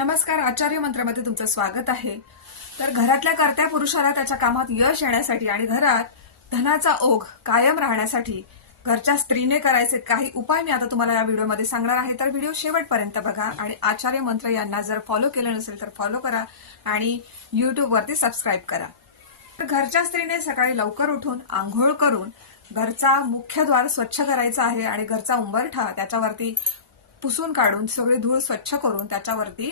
नमस्कार. आचार्य मंत्रामध्ये तुमचं स्वागत आहे. तर घरातल्या कर्त्या पुरुषाला त्याच्या कामात यश येण्यासाठी आणि घरात धनाचा ओघ कायम राहण्यासाठी घरच्या स्त्रीने करायचे काही उपाय मी आता तुम्हाला या व्हिडिओमध्ये सांगणार आहे. तर व्हिडिओ शेवटपर्यंत बघा आणि आचार्य मंत्र यांना जर फॉलो केलं नसेल तर फॉलो करा आणि युट्यूबवरती सबस्क्राईब करा. तर घरच्या स्त्रीने सकाळी लवकर उठून आंघोळ करून घरचा मुख्य द्वार स्वच्छ करायचा आहे आणि घरचा उंबरठा त्याच्यावरती पुसून काढून सगळी धूळ स्वच्छ करून त्याच्यावरती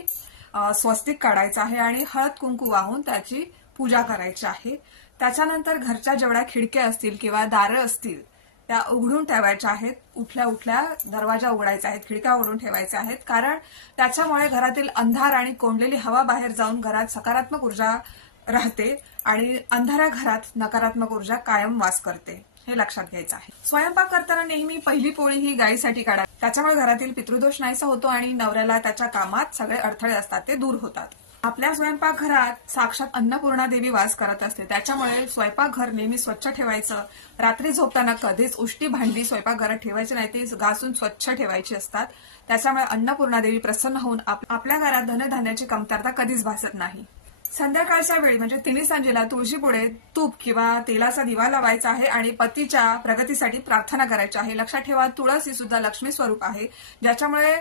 स्वस्तिक काढायचं आहे आणि हळद कुंकू वाहून त्याची पूजा करायची आहे. त्याच्यानंतर घरच्या जेवढ्या खिडक्या असतील किंवा दारं असतील त्या उघडून ठेवायच्या आहेत. उठल्या उठल्या दरवाजा उघडायचा आहेत, खिडक्या उघडून ठेवायच्या आहेत, कारण त्याच्यामुळे घरातील अंधार आणि कोंडलेली हवा बाहेर जाऊन घरात सकारात्मक ऊर्जा राहते आणि अंधाऱ्या घरात नकारात्मक ऊर्जा कायम वास करते, हे लक्षात घ्यायचं आहे. स्वयंपाक करताना नेहमी पहिली पोळी ही गायीसाठी काढा, त्याच्यामुळे घरातील पितृदोष नाहीसा होतो आणि नवऱ्याला त्याच्या कामात सगळे अडथळे असतात ते दूर होतात. आपल्या स्वयंपाकघरात साक्षात अन्नपूर्णा देवी वास करत असते, त्याच्यामुळे स्वयंपाकघर नेहमी स्वच्छ ठेवायचं. रात्री झोपताना कधीच उष्टी भांडी स्वयंपाकघरात ठेवायची नाही, ती घासून स्वच्छ ठेवायची असतात. त्याच्यामुळे अन्नपूर्णा देवी प्रसन्न होऊन आपल्या घरात धनधान्याची कमतरता कधीच भासत नाही. संध्याकाळच्या वेळी म्हणजे तिन्ही सांजेला तुळशीपुढे तूप किंवा तेलाचा दिवा लावायचा आहे आणि पतीच्या प्रगतीसाठी प्रार्थना करायची आहे. लक्षात ठेवा, तुळस ही सुद्धा लक्ष्मी स्वरूप आहे, ज्याच्यामुळे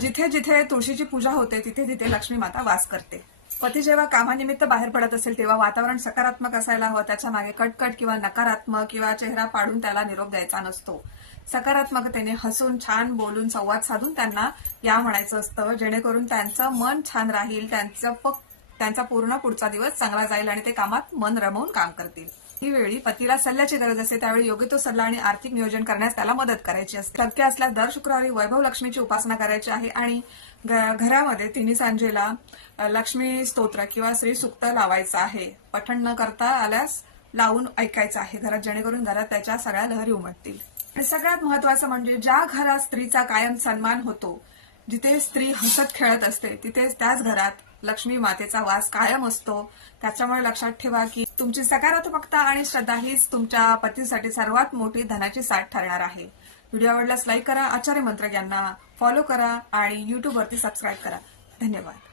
जिथे जिथे तुळशीची पूजा होते तिथे तिथे लक्ष्मी माता वास करते. पती जेव्हा कामानिमित्त बाहेर पडत असेल तेव्हा वातावरण सकारात्मक असायला हवं. त्याच्या मागे कटकट किंवा नकारात्मक किंवा चेहरा पाडून त्याला निरोप द्यायचा नसतो. सकारात्मकतेने हसून छान बोलून संवाद साधून त्यांना या म्हणायचं असतं, जेणेकरून त्यांचं मन छान राहील, त्यांचा पूर्ण पुढचा दिवस चांगला जाईल आणि ते कामात मन रमवून काम करतील. ही वेळी पतीला सल्ल्याची गरज असते, त्यावेळी योग्य तो सल्ला आणि आर्थिक नियोजन करण्यास त्याला मदत करायची असते. शक्य असल्यास दर शुक्रवारी वैभव लक्ष्मीची उपासना करायची आहे आणि घरामध्ये तिन्ही सांजेला लक्ष्मी स्तोत्र किंवा श्री सुक्त लावायचं आहे. पठण न करता आल्यास लावून ऐकायचं आहे घरात, जेणेकरून घरात त्याच्या सगळ्या लहरी उमटतील. आणि सगळ्यात महत्वाचं म्हणजे ज्या घरात स्त्रीचा कायम सन्मान होतो, जिथे स्त्री हसत खेळत असते, तिथे त्याच घरात लक्ष्मी मातेचा वास कायम असतो. त्याच्यामुळे लक्षात ठेवा की तुमची सकारात्मकता आणि श्रद्धा हीच तुमच्या पतीसाठी सर्वात मोठी धनाची साठ ठरणार आहे. व्हिडिओ आवडल्यास लाईक करा, आचार्य मंत्र यांना फॉलो करा आणि युट्यूबवरती सबस्क्राईब करा. धन्यवाद.